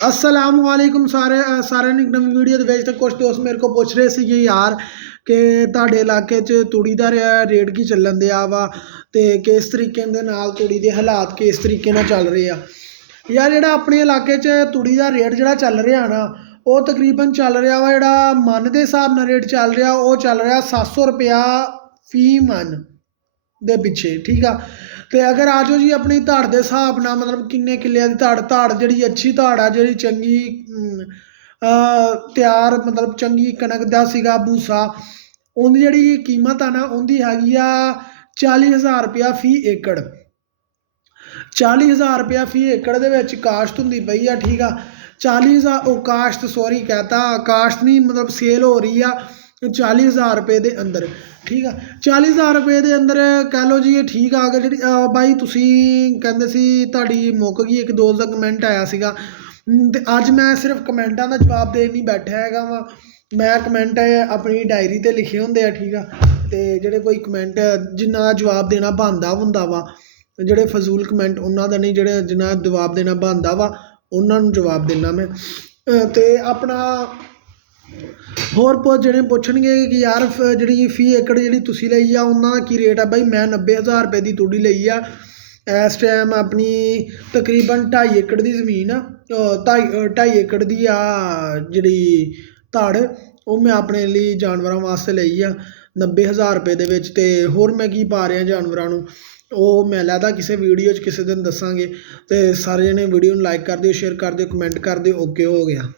असलामुअलैकुम सारे ने एकदम वीडियो ਦੇ ਵਿੱਚ ਤੇ ਕੁਝ ਦੋਸਤ ਮੇਰੇ ਕੋ ਪੁੱਛ ਰਹੇ ਸੀ ਕਿ ਯਾਰ ਕਿ ਤੁਹਾਡੇ ਇਲਾਕੇ 'ਚ ਤੂੜੀ ਦਾ ਰੇਟ ਕੀ ਚੱਲਣ ਦਿਆ ਵਾ ਤੇ ਕਿਸ ਤਰੀਕੇ ਦੇ ਨਾਲ ਤੂੜੀ ਦੇ ਹਾਲਾਤ ਕਿਸ ਤਰੀਕੇ ਨਾਲ ਚੱਲ ਰਹੇ ਆ। ਯਾਰ ਜਿਹੜਾ ਆਪਣੇ ਇਲਾਕੇ 'ਚ ਤੂੜੀ ਦਾ ਰੇਟ ਜਿਹੜਾ ਚੱਲ ਰਿਹਾ ਨਾ ਉਹ ਤਕਰੀਬਨ ਚੱਲ ਰਿਹਾ ਵਾ, ਜਿਹੜਾ ਮਨ ਦੇ ਹਿਸਾਬ ਨਾਲ ਰੇਟ ਚੱਲ ਰਿਹਾ ਉਹ ਚੱਲ ਰਿਹਾ 700 ਰੁਪਇਆ ਫੀ ਮਨ ਦੇ ਪਿੱਛੇ, ठीक आ। तो अगर आ जाओ जी अपनी धाड़ के हिसाब न, मतलब किन्ने किले की धाड़ जी अच्छी धाड़ आ जी चंगी तैयार, मतलब चंगी कनक का सीगा भूसा, उनकी जी कीमत आ ना उनकी हैगी आ 40,000 रुपया फी एकड़। 40,000 रुपया फी एकड़ के काश्त होंगी पई आ, ठीक आ। 40,000 काश्त सॉरी कहता काश्त नहीं, मतलब सेल हो रही आ 40,000 रुपये के अंदर, ठीक है। 40,000 रुपये के अंदर कह लो जी, ठीक आ। अगर जी भाई तुसी कहते सी तुहाडी मुक गई, एक दोस्त का कमेंट आया सीगा ते अज मैं सिर्फ कमेंटा का जवाब देन नहीं बैठा हैगा वा। मैं कमेंट अपनी डायरी ते लिखे होंगे आ, ठीक है। तो जेडे कोई कमेंट जिन्ना का जवाब देना बनता होंदा वा, जेडे फजूल कमेंट उन्हों का नहीं, जेडे जिन्ना जवाब देना बनता वा उन्होंने जवाब देना मैं। तो अपना होर ਜਿਹੜੇ ਪੁੱਛਣਗੇ कि यार ਜਿਹੜੀ फी एकड़ ਜਿਹੜੀ ਤੁਸੀਂ ਲਈ ਆ ਉਹਨਾਂ ਦਾ ਕੀ ਰੇਟ ਆ। ਬਾਈ मैं 90,000 रुपये की तूड़ी ਲਈ ਆ इस टाइम, अपनी तकरीबन 2.5 एकड़ की जमीन आ, 2.5 एकड़ की आ जी धाड़, वो मैं अपने लिए जानवरों वास्ते ਲਈ आ 90,000 रुपये के। होर मैं की पा रहा जानवरों वो मैं लैदा किसी वीडियो किसी दिन दसांगे। तो सारे जने वीडियो लाइक कर दिओ, शेयर कर दिओ, कमेंट कर दिओ। ओके हो गया।